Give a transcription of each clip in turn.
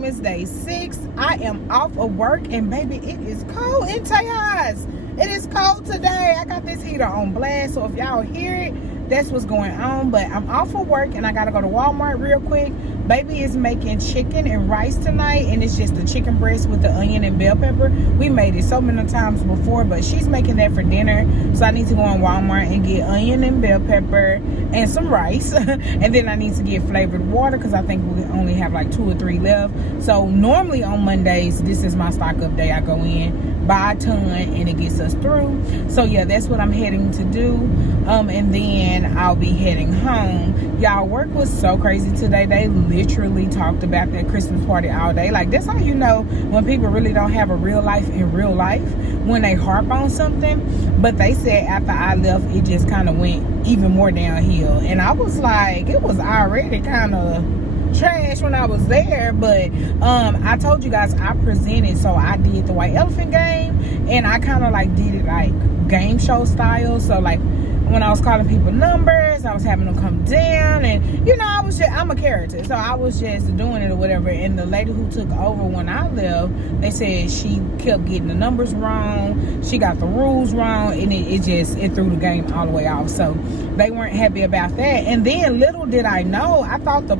Vlogmas Day 6. I am off of work, and baby, it is cold in Tejas. It is cold today. I got this heater on blast, so if y'all hear it, that's what's going on. But I'm off of work, and I gotta go to Walmart real quick. Baby is making chicken and rice tonight, and it's just the chicken breast with the onion and bell pepper. We made it so many times before, but she's making that for dinner, so I need to go in Walmart and get onion and bell pepper and some rice. And then I need to get flavored water because I think we only have like 2 or 3 left. So normally on Mondays, this is my stock up day. I go in, buy a ton, and it gets us through. So yeah, that's what I'm heading to do. And then I'll be heading home. Y'all, work was so crazy today. They literally talked about that Christmas party all day. Like, that's how you know when people really don't have a real life in real life, when they harp on something. But they said after I left, it just kind of went even more downhill. And I was like, it was already kind of trash when I was there. But I told you guys I presented, so I did the white elephant game, and I kind of like did it like game show style. So like when I was calling people numbers, I was having them come down, and you know, I'm a character, so I was just doing it or whatever. And the lady who took over when I left, they said she kept getting the numbers wrong, she got the rules wrong, and it threw the game all the way off. So they weren't happy about that. And then little did I know, I thought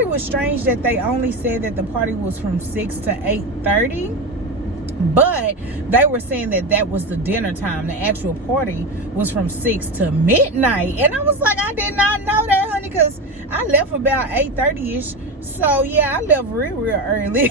it was strange that they only said that the party was from 6 to 8:30. But they were saying that was the dinner time. The actual party was from 6 to midnight. And I was like, I did not know that, honey, because I left about 8:30-ish. So, yeah, I left real early.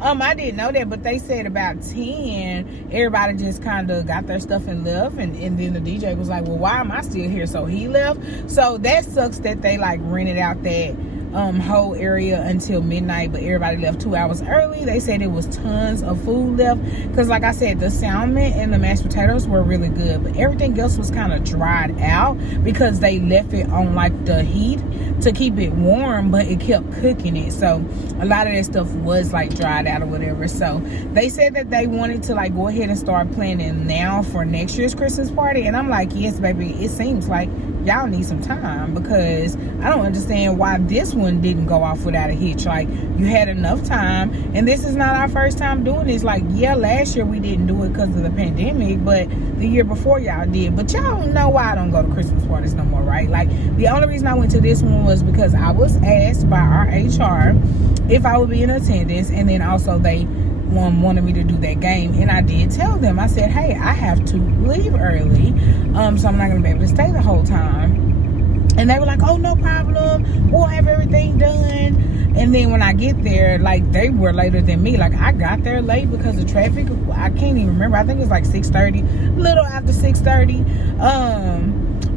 I didn't know that, but they said about 10, everybody just kind of got their stuff and left. And then the DJ was like, well, why am I still here? So he left. So that sucks that they, like, rented out that whole area until midnight, but everybody left 2 hours early. They said it was tons of food left because, like I said, the salmon and the mashed potatoes were really good, but everything else was kind of dried out because they left it on like the heat to keep it warm, but it kept cooking it. So a lot of that stuff was like dried out or whatever. So they said that they wanted to like go ahead and start planning now for next year's Christmas party, and I'm like, yes, baby, it seems like y'all need some time, because I don't understand why this one didn't go off without a hitch. Like, you had enough time, and this is not our first time doing this. Like, yeah, last year we didn't do it because of the pandemic, but the year before y'all did. But y'all don't know why I don't go to Christmas parties no more, right? Like, the only reason I went to this one was because I was asked by our HR if I would be in attendance, and then also they wanted me to do that game, and I did tell them. I said, hey, I have to leave early, so I'm not gonna be able to stay the whole time. And they were like, oh, no problem, we'll have everything done. And then when I get there, like, they were later than me. Like, I got there late because of traffic. I can't even remember, I think it was like 6:30, a little after 6:30.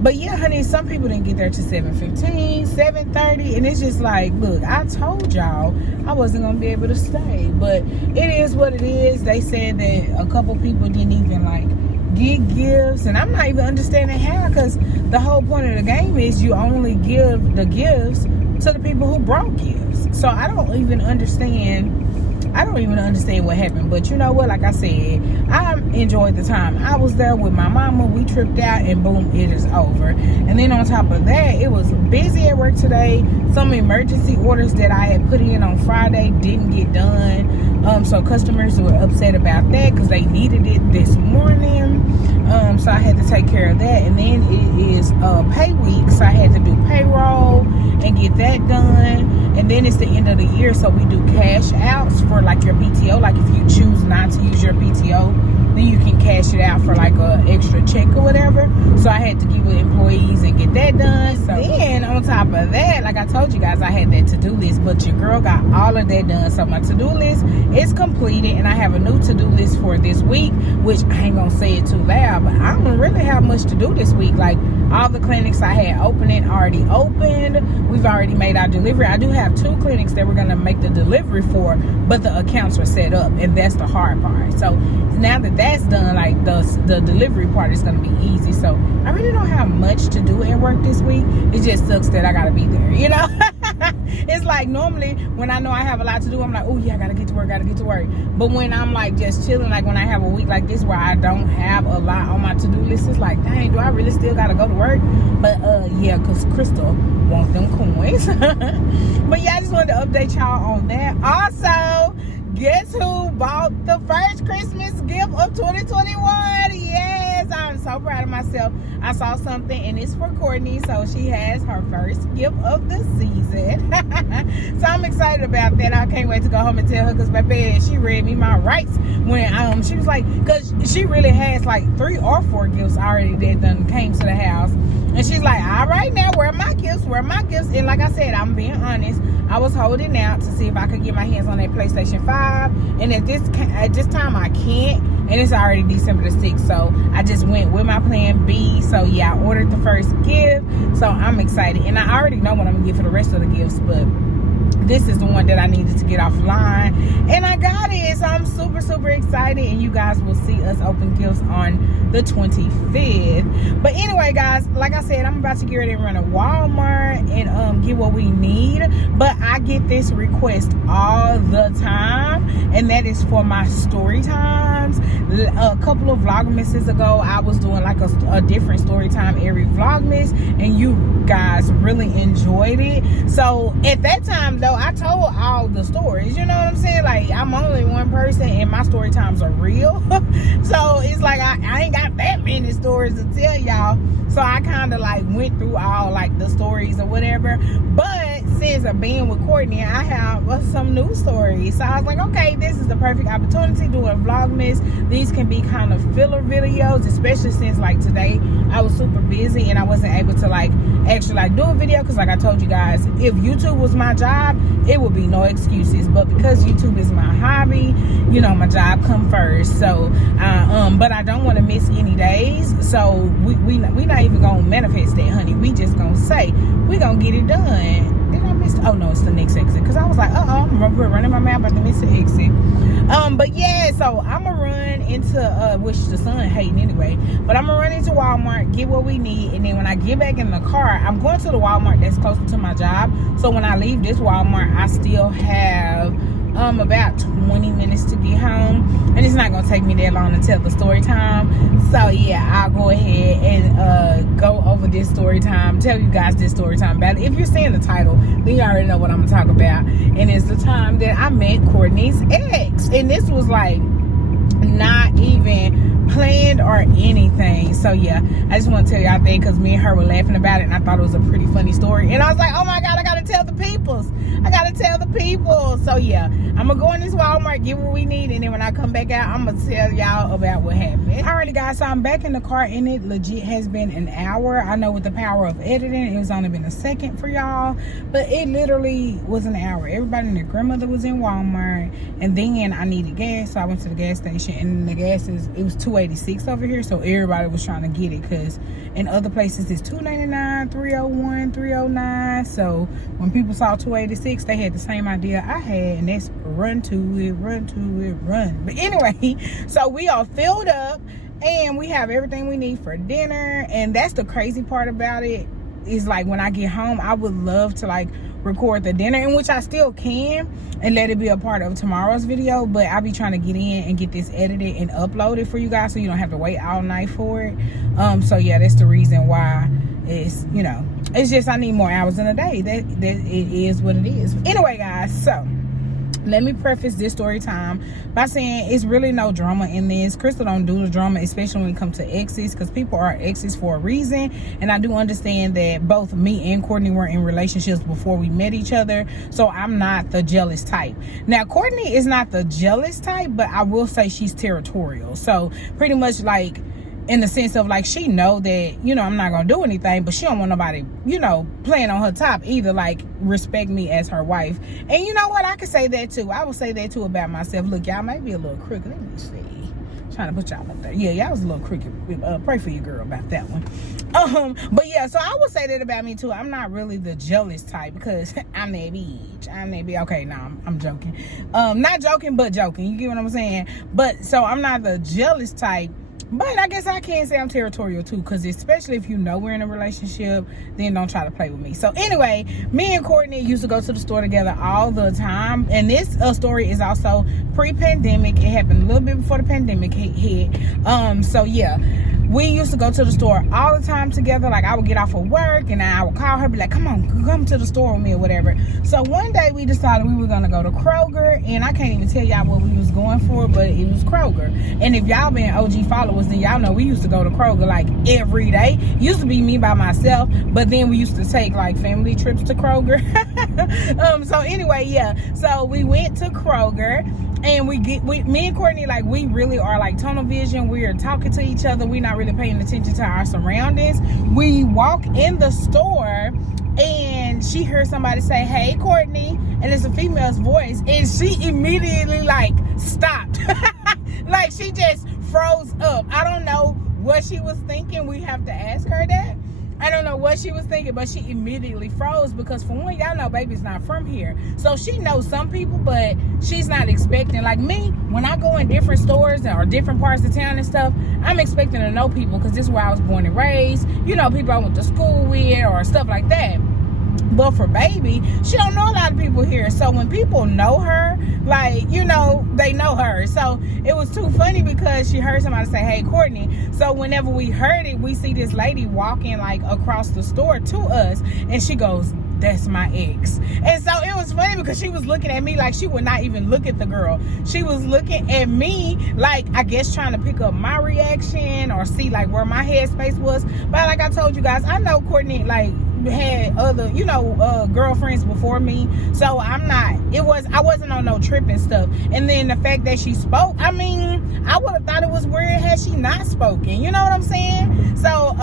But yeah, honey, some people didn't get there till 7:15, 7:30, and it's just like, look, I told y'all I wasn't gonna be able to stay. But it is what it is. They said that a couple people didn't even like get gifts, and I'm not even understanding how, because the whole point of the game is you only give the gifts to the people who brought gifts. So I don't even understand what happened. But you know what, like I said, I enjoyed the time. I was there with my mama, we tripped out, and boom, it is over. And then on top of that, it was busy at work today. Some emergency orders that I had put in on Friday didn't get done, so customers were upset about that because they needed it this morning. So I had to take care of that. And then it is pay week, so I had to do payroll and get that done. And then it's the end of the year, so we do cash outs for like your PTO. Like, if you choose not to use your PTO, then you can cash it out for like a extra check or whatever. So I had to give it employees and get that done. So then on top of that, like I told you guys, I had that to-do list, but your girl got all of that done. So my to-do list is completed, and I have a new to-do list for this week, which I ain't gonna say it too loud, but I don't really have much to do this week. Like, all the clinics I had opening already opened. We've already made our delivery. I do have 2 clinics that we're gonna make the delivery for, but the accounts are set up, and that's the hard part. So now that that's done, like the delivery part is gonna be easy. So I really don't have much to do at work this week. It just sucks that I gotta be there, you know. It's like normally when I know I have a lot to do, I'm like, oh yeah, I gotta get to work. But when I'm like just chilling, like when I have a week like this where I don't have a lot on my to-do list, it's like, dang, do I really still gotta go to work? But yeah, because Crystal wants them coins. But yeah, I just wanted to update y'all on that. Also, guess who bought the first Christmas gift of 2021? Yes, I'm so proud of myself. I saw something and it's for Courtney, so she has her first gift of the season. So I'm excited about that. I can't wait to go home and tell her, because baby, she read me my rights when she was like, because she really has like 3 or 4 gifts already that done came to the house. And she's like, all right, now where are my gifts? And like I said, I'm being honest, I was holding out to see if I could get my hands on that PlayStation 5. And at this time, I can't. And it's already December the 6th. So I just went with my plan B. So yeah, I ordered the first gift. So I'm excited. And I already know what I'm going to get for the rest of the gifts. But this is the one that I needed to get offline, and I got it. So I'm super, super excited, and you guys will see us open gifts on the 25th. But anyway, guys, like I said, I'm about to get ready to run to Walmart and get what we need. But I get this request all the time, and that is for my story times. A couple of Vlogmases ago, I was doing like a different story time every Vlogmas, and you guys really enjoyed it. So at that time though, I told all the stories, you know what I'm saying? Like, I'm only one person and my story times are real. So it's like I ain't got that many stories to tell y'all. So I kind of like went through all like the stories or whatever. But since I'm being with Courtney, I have some new stories. So I was like, okay, this is the perfect opportunity doing Vlogmas. These can be kind of filler videos, especially since like today I was super busy and I wasn't able to like actually like do a video, because like I told you guys, if YouTube was my job, it would be no excuses. But because YouTube is my hobby, you know, my job come first. So but I don't want to miss any days. So we not even gonna manifest that, honey. We just gonna say we gonna get it done. Did I miss? Oh no, it's the next exit. Because I was like, I'm running my mouth about to miss the exit. But yeah, so I'm gonna run into which the sun hating anyway. But I'm gonna run into Walmart, get what we need, and then when I get back in the car, I'm going to the Walmart that's closer to my job. So when I leave this Walmart, I still have about 20 minutes to get home, and it's not gonna take me that long to tell the story time. So yeah, I'll go ahead and go over this story time, tell you guys this story time about it. If you're seeing the title, then you already know what I'm gonna talk about. And it's the time that I met Courtney's ex, and this was like not even planned or anything. So yeah, I just want to tell y'all that, because me and her were laughing about it and I thought it was a pretty funny story, and I was like, oh my god, I gotta tell the peoples. So yeah, I'm gonna go in this Walmart, get what we need, and then when I come back out, I'm gonna tell y'all about what happened. Alrighty guys, so I'm back in the car, and it legit has been an hour. I know with the power of editing, it was only been a second for y'all, but it literally was an hour. Everybody and their grandmother was in Walmart, and then I needed gas, so I went to the gas station, and the gas it was $2.86 over here, so everybody was trying to get it, because in other places it's $2.99, $3.01, $3.09. So when people saw $2.86, they had the same idea I had, and that's run to it. But anyway, so we are filled up and we have everything we need for dinner. And that's the crazy part about it, is like when I get home, I would love to like record the dinner, in which I still can, and let it be a part of tomorrow's video. But I'll be trying to get in and get this edited and uploaded for you guys, so you don't have to wait all night for it. So yeah, that's the reason why. It's, you know, it's just I need more hours in a day. That it is what it is. Anyway guys, so let me preface this story time by saying it's really no drama in this. Crystal don't do the drama, especially when it comes to exes, because people are exes for a reason. And I do understand that both me and Courtney were in relationships before we met each other, so I'm not the jealous type. Now Courtney is not the jealous type, but I will say she's territorial. So pretty much like, in the sense of like, she know that, you know, I'm not gonna do anything, but she don't want nobody, you know, playing on her top either. Like, respect me as her wife. And you know what, I can say that too. I will say that too about myself. Look, y'all might be a little crooked. Let me see, trying to put y'all up there. Yeah, y'all was a little crooked. Pray for your girl about that one. But yeah, so I would say that about me too. I'm not really the jealous type, because I'm that bitch. Okay, no, I'm joking. Not joking, but joking. You get what I'm saying? But so I'm not the jealous type. But I guess I can say I'm territorial too, because especially if you know we're in a relationship, then don't try to play with me. So anyway, me and Courtney used to go to the store together all the time. And this story is also pre-pandemic. It happened a little bit before the pandemic hit. So yeah, we used to go to the store all the time together. Like, I would get off of work and I would call her, be like, come to the store with me or whatever. So one day we decided we were going to go to Kroger, and I can't even tell y'all what we was going for, but it was Kroger. And if y'all been OG followers, then y'all know we used to go to Kroger like every day. Used to be me by myself, but then we used to take like family trips to Kroger. So anyway, yeah. So we went to Kroger. And me and Courtney, like, we really are like tunnel vision. We are talking to each other. We're not really paying attention to our surroundings. We walk in the store and she heard somebody say, "Hey, Courtney," and it's a female's voice, and she immediately like stopped. Like, she just froze up. I don't know what she was thinking. We have to ask her that. I don't know what she was thinking, but she immediately froze, because for one, y'all know baby's not from here. So she knows some people, but she's not expecting. Like me, when I go in different stores or different parts of town and stuff, I'm expecting to know people, because this is where I was born and raised. You know, people I went to school with or stuff like that. But for baby, she don't know a lot of people here. So when people know her, like, you know, they know her. So it was too funny, because she heard somebody say, "Hey, Courtney." So whenever we heard it, we see this lady walking like across the store to us, and she goes, "That's my ex." And so it was funny, because she was looking at me like she would not even look at the girl. She was looking at me like, I guess, trying to pick up my reaction or see like where my headspace was. But like I told you guys, I know Courtney like had other, you know, girlfriends before me, so I wasn't on no tripping stuff. And then the fact that she spoke, I mean, I would have thought it was weird had she not spoken, you know what I'm saying? So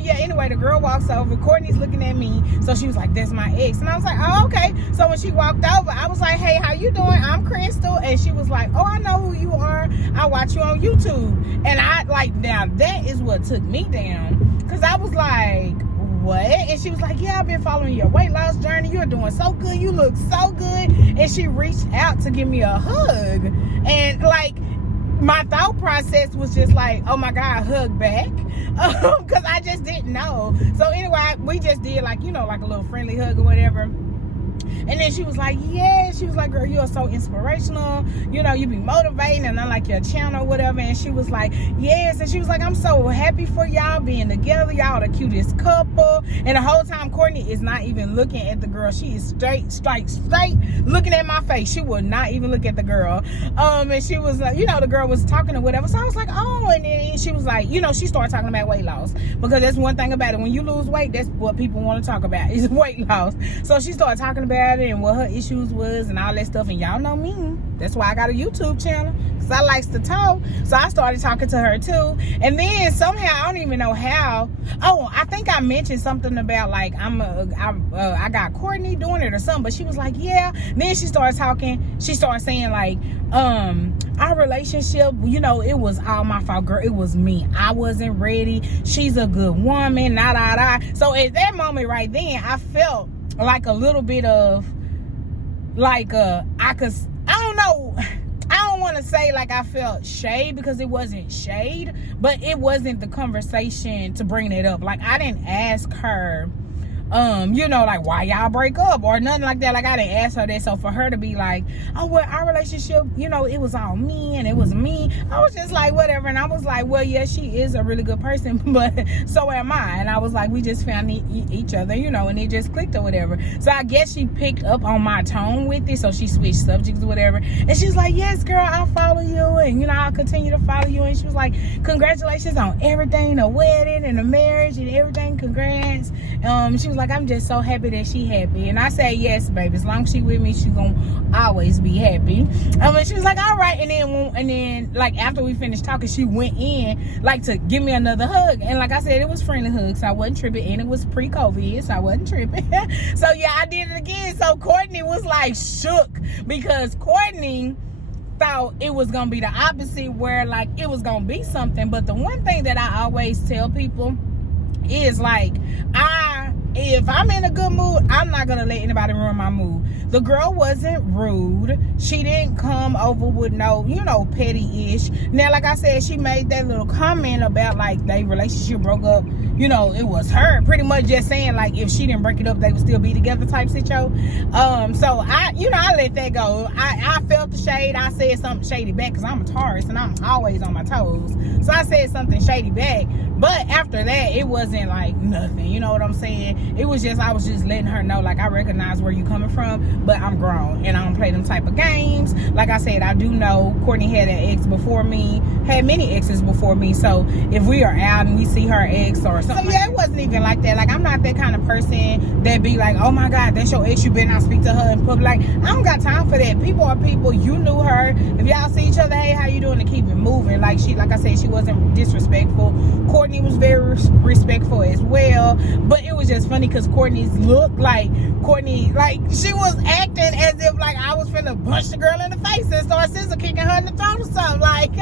yeah, anyway, the girl walks over, Courtney's looking at me, so she was like, "That's my ex." And I was like, "Oh, okay." So when she walked over, I was like, "Hey, how you doing? I'm Crystal." And she was like, "Oh, I know who you are. I watch you on YouTube." And I like, now that is what took me down, because I was like, "What?" And she was like, "Yeah, I've been following your weight loss journey. You're doing so good. You look so good." And she reached out to give me a hug. And like, my thought process was just like, "Oh my God, hug back." Because I just didn't know. So anyway, we just did like, you know, like a little friendly hug or whatever. And then she was like, "Yeah." She was like, "Girl, you're so inspirational. You know, you be motivating, and I like your channel or whatever." And she was like, "Yes." And she was like, "I'm so happy for y'all being together. Y'all the cutest couple." And the whole time, Courtney is not even looking at the girl. She is straight looking at my face. She would not even look at the girl. And she was like, you know, the girl was talking or whatever. So I was like, "Oh." And then she was like, you know, she started talking about weight loss, because that's one thing about it. When you lose weight, that's what people want to talk about, is weight loss. So she started talking about it and what her issues was and all that stuff. And y'all know me, that's why I got a YouTube channel, because I likes to talk. So I started talking to her too. And then somehow, I don't even know how, I think I mentioned something about like, I got Courtney doing it or something. But she was like, "Yeah." And then she started talking. She started saying like, our relationship, you know, it was all my fault, girl. It was me. I wasn't ready. She's a good woman. So at that moment right then, I felt like a little bit of like I don't know, I don't want to say like I felt shade, because it wasn't shade, but it wasn't the conversation to bring it up. Like, I didn't ask her you know, like, why y'all break up or nothing like that. Like, I didn't ask her that. So for her to be like, "Oh, well, our relationship, you know, it was all me and it was me," I was just like, whatever. And I was like, well, yeah, she is a really good person, but so am I. And I was like, we just found each other, you know, and it just clicked or whatever. So I guess she picked up on my tone with it, so she switched subjects or whatever. And she's like, "Yes, girl, I'll follow you, and you know, I'll continue to follow you." And she was like, "Congratulations on everything, the wedding and the marriage and everything. Congrats." She was like, like, I'm just so happy that she happy. And I said, yes, baby. As long as she with me, she gonna always be happy. And she was like, all right. And then, like, after we finished talking, she went in, like, to give me another hug. And like I said, it was friendly hugs, so I wasn't tripping. And it was pre-COVID, so I wasn't tripping. So, yeah, I did it again. So, Courtney was, like, shook because Courtney thought it was gonna be the opposite, where like it was gonna be something. But the one thing that I always tell people is, like, if I'm in a good mood, I'm not gonna let anybody ruin my mood. The girl wasn't rude. She didn't come over with no, petty-ish. Now, like I said, she made that little comment about, like, their relationship broke up. It was her pretty much just saying, like, if she didn't break it up, they would still be together type situation. So I let that go. I felt the shade. I said something shady back because I'm a Taurus and I'm always on my toes. So I said something shady back. But after that, it wasn't like nothing. You know what I'm saying? It was just, I was just letting her know, like, I recognize where you coming from, but I'm grown and I don't play them type of games. Like I said, I do know Courtney had an ex before me, had many exes before me. So if we are out and we see her ex or something, so yeah, it wasn't even like that. Like, I'm not that kind of person that be like, oh my God, that's your ex, you better not speak to her in public. Like, I don't got time for that. People are people. You knew her. If y'all see each other, hey, how you doing, and keep it moving. Like I said, she wasn't disrespectful. Courtney was very respectful as well. But it was just funny because Courtney's look, like, Courtney, like, she was acting as if, like, I was finna punch the girl in the face and start scissor kicking her in the throat or something. Like,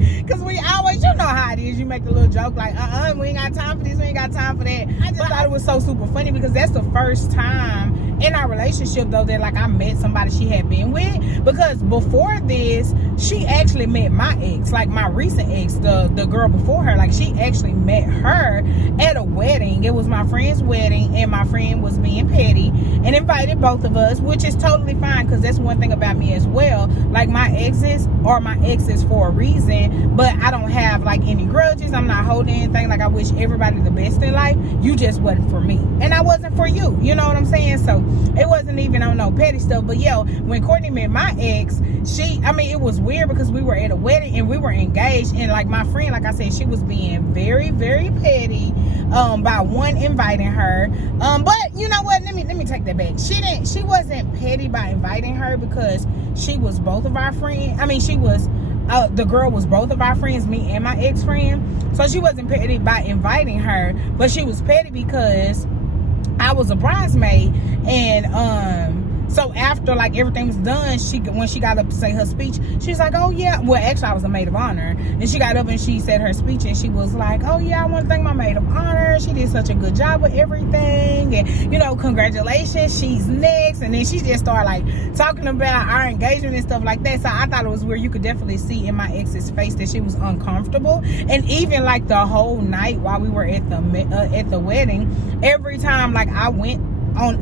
because we always, you know how it is. You make a little joke like, we ain't got time for this, we ain't got time for that. I just thought it was so super funny because that's the first time in our relationship, though, that, like, I met somebody she had been with. Because before this, she actually met my ex, like my recent ex, the girl before her. Like, she actually met her at a wedding. It was my friend's wedding, and my friend was being petty and invited both of us, which is totally fine because that's one thing about me as well. Like, my exes are my exes for a reason, but I don't have, like, any grudges. I'm not holding anything. Like, I wish everybody the best in life. You just wasn't for me, and I wasn't for you. You know what I'm saying? So it wasn't even on no petty stuff. But yo, when Courtney met my ex, it was weird because we were at a wedding and we were engaged, and, like, my friend, like I said, she was being very, very petty by one inviting her. But you know what? Let me take that back. She wasn't petty by inviting her because she was both of our friends. The girl was both of our friends, me and my ex-friend. So she wasn't petty by inviting her, but she was petty because I was a bridesmaid. And so after, like, everything was done, when she got up to say her speech, she's like, oh yeah, well, actually I was a maid of honor, and she got up and she said her speech, and she was like, oh yeah, I want to thank my maid of honor, she did such a good job with everything, and congratulations, she's next. And then she just started, like, talking about our engagement and stuff like that. So I thought it was weird. You could definitely see in my ex's face that she was uncomfortable. And even, like, the whole night while we were at the wedding, every time, like, I went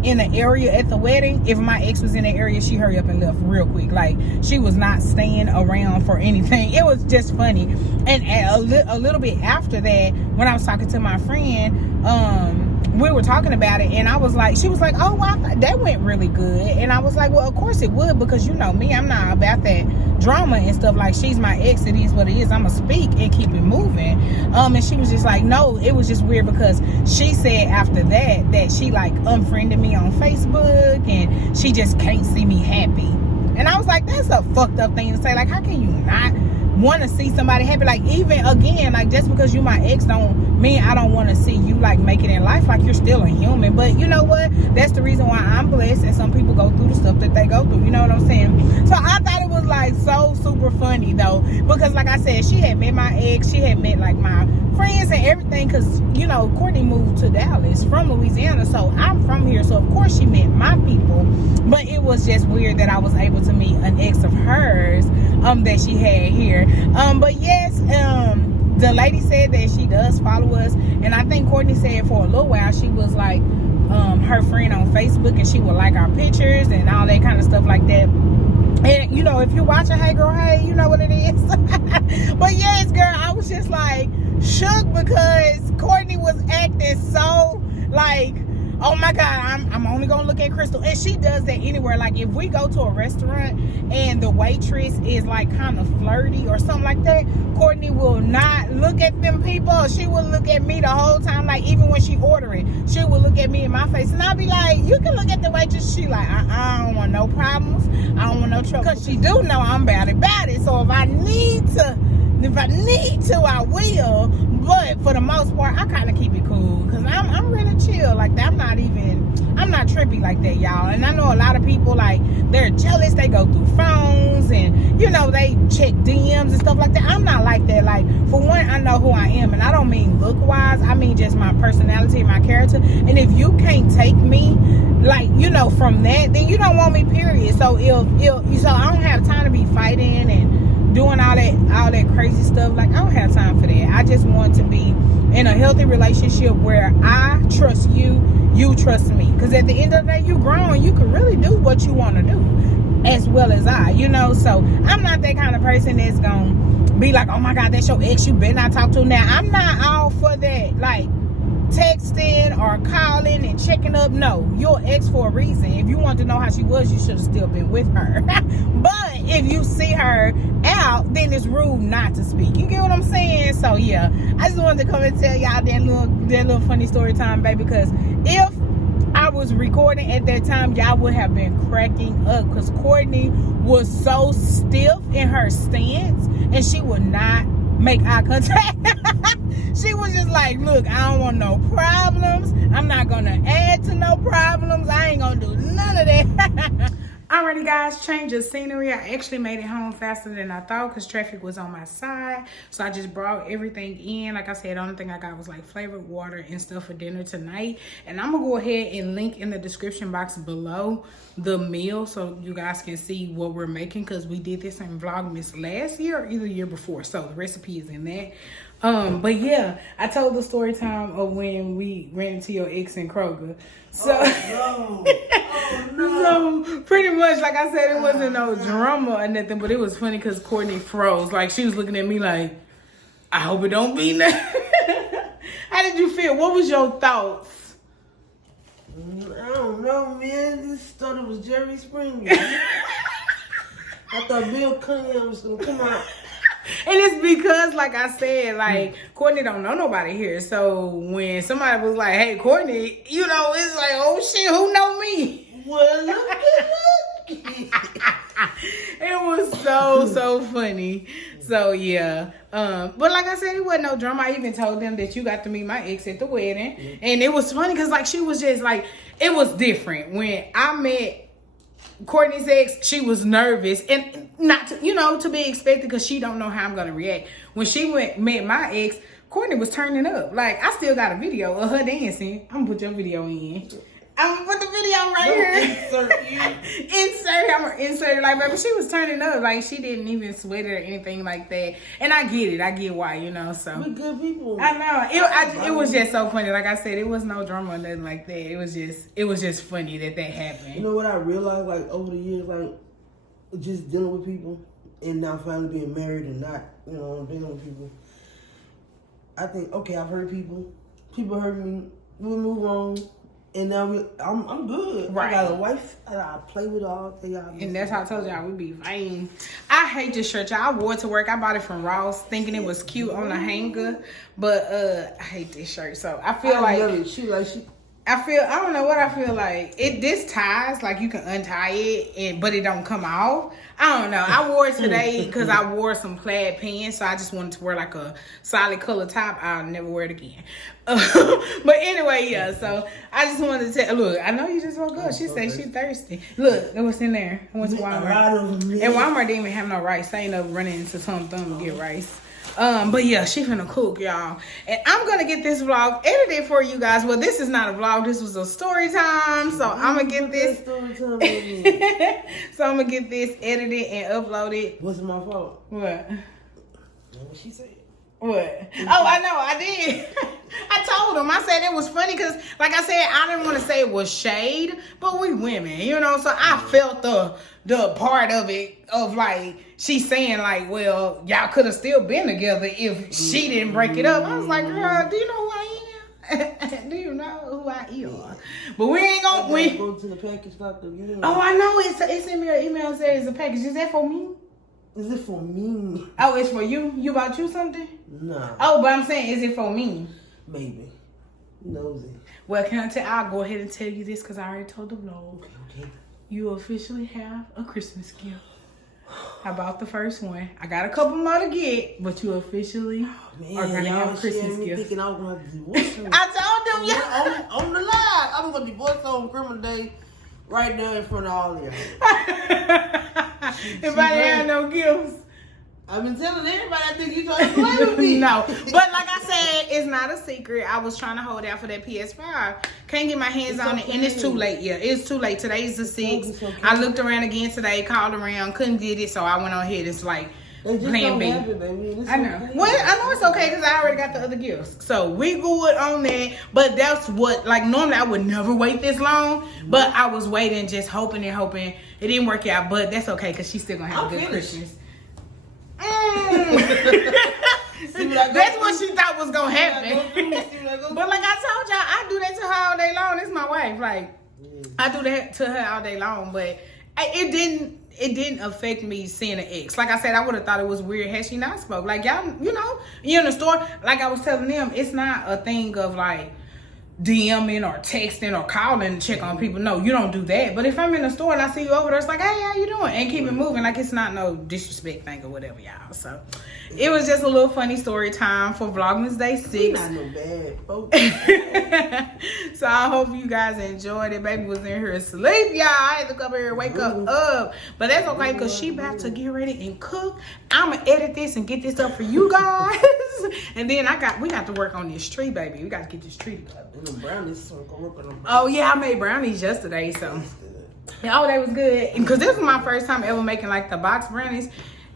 in the area at the wedding, if my ex was in the area, she hurried up and left real quick. Like, she was not staying around for anything. It was just funny. And a little bit after that, when I was talking to my friend, we were talking about it, and I was like, she was like, oh, well, that went really good. And I was like, well, of course it would, because you know me, I'm not about that drama and stuff. Like, she's my ex, it is what it is. I'ma speak and keep it moving. And she was just like, no, it was just weird because she said after that she, like, unfriended me on Facebook, and she just can't see me happy. And I was like, that's a fucked up thing to say. Like, how can you not want to see somebody happy? Like, even again, like, just because you my ex don't mean I don't want to see you, like, make it in life. Like, you're still a human. But you know what, that's the reason why I'm blessed, and some people go through the stuff that they go through. You know what I'm saying? So I thought it was, like, so super funny though, because like I said, she had met my ex, she had met, like, my friends and everything, because Courtney moved to Dallas from Louisiana, so I'm from here, so of course she met my people. But it was just weird that I was able to meet an ex of hers that she had here. But yes, the lady said that she does follow us, and I think Courtney said for a little while she was, like, her friend on Facebook, and she would like our pictures and all that kind of stuff like that. And if you're watching, hey girl, hey, you know what it is. But yes, girl, I was just, like, shook because Courtney was acting so, like, oh my God, I'm only gonna look at Crystal. And she does that anywhere. Like, if we go to a restaurant and the waitress is, like, kind of flirty or something like that, Courtney Courtney will not look at them people. She will look at me the whole time. Like, even when she ordering, she will look at me in my face. And I'll be like, you can look at the waitress. She like, I don't want no problems. I don't want no trouble. Because she do know I'm bad about it. So if I need to, I will. But for the most part, I kind of keep it cool. Because I'm really chill. Like, I'm not trippy like that, y'all. And I know a lot of people, like, they're jealous. They go through phones and, you know, they check DMs and stuff like that. I'm not like that. Like, for one, I know who I am. And I don't mean look-wise. I mean just my personality and my character. And if you can't take me, like, you know, from that, then you don't want me, period. So, so I don't have time to be fighting and doing all that crazy stuff. Like, I don't have time for that. I just want to be in a healthy relationship where I trust you, you trust me. Because at the end of the day, you grown, you can really do what you want to do as well as I, you know. So I'm not that kind of person that's gonna be like, oh my God, that's your ex, you better not talk to him now. I'm not all for that, like texting or calling and checking up. No, your ex for a reason. If you want to know how she was, you should have still been with her. But if you see her out, then it's rude not to speak. You get what I'm saying? So yeah, I just wanted to come and tell y'all that little funny story time, baby, because if I was recording at that time, y'all would have been cracking up, because Courtney was so stiff in her stance and she would not make eye contact. She was just like, look, I don't want no problems. I'm not gonna add to no problems. I ain't gonna do none of that. Alrighty guys, change of scenery. I actually made it home faster than I thought because traffic was on my side. So I just brought everything in. Like I said, the only thing I got was like flavored water and stuff for dinner tonight. And I'm gonna go ahead and link in the description box below the meal so you guys can see what we're making, because we did this in Vlogmas last year or either year before. So the recipe is in that. But yeah, I told the story time of when we ran into your ex in Kroger. So, oh, no. Oh, no. So pretty much, like I said, it wasn't no drama or nothing, but it was funny because Courtney froze. Like, she was looking at me like, I hope it don't be nothing. How did you feel? What was your thoughts? I don't know, man. This thought it was Jerry Springer. I thought Bill Cunningham was going to come out. And it's because, like I said, like, Courtney don't know nobody here. So when somebody was like, hey, Courtney, you know, it's like, oh shit, who know me? Well, look It was so funny. So yeah. But like I said, it wasn't no drama. I even told them that you got to meet my ex at the wedding. Mm-hmm. And it was funny because, like, she was just like, it was different. When I met Courtney's ex, she was nervous and not to, you know, to be expected, because she don't know how I'm gonna react. When she met my ex, Courtney was turning up. Like, I still got a video of her dancing. I'm gonna put your video in. I'm gonna put the video right here. I'm gonna insert it. Like, baby, she was turning up. Like, she didn't even sweat it or anything like that. And I get it. I get why, you know. So we're good people. I know. It was just so funny. Like I said, it was no drama or nothing like that. It was just funny that happened. You know what I realized, like, over the years, like, just dealing with people and now finally being married and not, you know, dealing with people. I think, okay, I've hurt people. People hurt me. We move on. And now I'm good. Right. I got a wife and I play with all day. And that's how I told y'all we be fighting. I hate this shirt, y'all. I wore it to work. I bought it from Ross thinking it was cute on the hanger. But I hate this shirt. So I feel like I don't know what I feel like. This ties, like, you can untie it, but it don't come off. I don't know. I wore it today because I wore some plaid pants, so I just wanted to wear like a solid color top. I'll never wear it again. But anyway, yeah. So I just wanted to tell. Look, I know you just woke up. She said she's thirsty. Look, what's in there. I went to Walmart. And Walmart didn't even have no rice. I ended up running into Tom Thumb to get rice. But yeah, she finna cook, y'all. And I'm gonna get this vlog edited for you guys. Well, this is not a vlog, this was a story time. So I'm gonna get this. So I'm gonna get this edited and uploaded. What's my fault? What? What she said? What? Oh, I know, I did. I told him. I said it was funny because, like I said, I didn't want to say it was shade, but we women, you know. So I felt the part of it of, like, she saying, like, well, y'all could have still been together if she didn't break it up. I was like, girl, do you know who I am? Do you know who I am? But we ain't gonna go to the package doctor. Oh, I know. It sent me an email and said it's a package. Is that for me? Is it for me? Oh, it's for you? You bought you something? Nah. Oh, but I'm saying, is it for me? Maybe. Nosy. Well, can I tell? I'll go ahead and tell you this because I already told the vlog. Okay. You officially have a Christmas gift. I bought the first one. I got a couple more to get, but you officially are gonna have a Christmas gift. Thinking I was gonna divorce her. I told them, yeah. On the live, I'm gonna divorce her on Criminal Day, right now in front of all of y'all. If I didn't have no gifts. I've been telling everybody I think you trying to play with me. No, but like I said, it's not a secret. I was trying to hold out for that PS5. Can't get my hands on it, and it's too late. Yeah, it's too late. Today's the 6th. Okay. I looked around again today, called around, couldn't get it, so I went on ahead. It's like plan B. I know. Okay. Well, I know it's okay because I already got the other gifts, so we good on that. But that's what, like, normally I would never wait this long, but I was waiting, just hoping and hoping. It didn't work out, but that's okay because she's still gonna have a good Christmas. That's what she thought was gonna happen. But like I told y'all, I do that to her all day long. It's my wife. Like I do that to her all day long. But it didn't affect me seeing an ex. Like I said, I would have thought it was weird had she not spoke. Like y'all, you know, you're in the store. Like I was telling them, it's not a thing of like DMing or texting or calling to check on people. No, you don't do that. But if I'm in the store and I see you over there, it's like, hey, how you doing? And keep it moving. Like it's not no disrespect thing or whatever, y'all. So it was just a little funny story time for Vlogmas Day 6. Not no bad folks. So I hope you guys enjoyed it. Baby was in here asleep, y'all. I had to come here and wake up. But that's okay because she about to get ready and cook. I'm going to edit this and get this up for you guys. And then we got to work on this tree, baby. We got to get this tree together. Brownies, oh yeah, I made brownies yesterday, so oh, they was good because this was my first time ever making like the box brownies.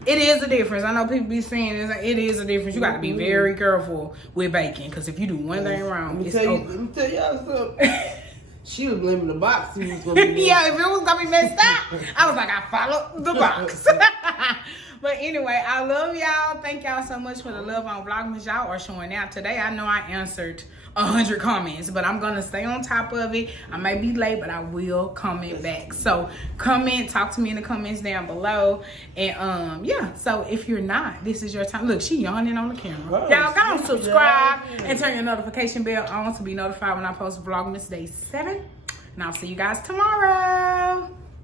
It is a difference. I know people be saying it is a difference. You got to be very careful with baking because if you do one thing wrong, it's over. Let me tell y'all something. She was blaming the box. She was gonna be yeah, if it was gonna be messed up, I was like, I followed the box. But anyway, I love y'all. Thank y'all so much for the love on Vlogmas. Y'all are showing out today. I know I answered 100 comments, but I'm gonna stay on top of it. I may be late, but I will comment back. So comment, talk to me in the comments down below. And yeah, so if you're not, this is your time. Look, she yawning on the camera. Y'all go on, subscribe and turn your notification bell on to be notified when I post Vlogmas Day 7. And I'll see you guys tomorrow.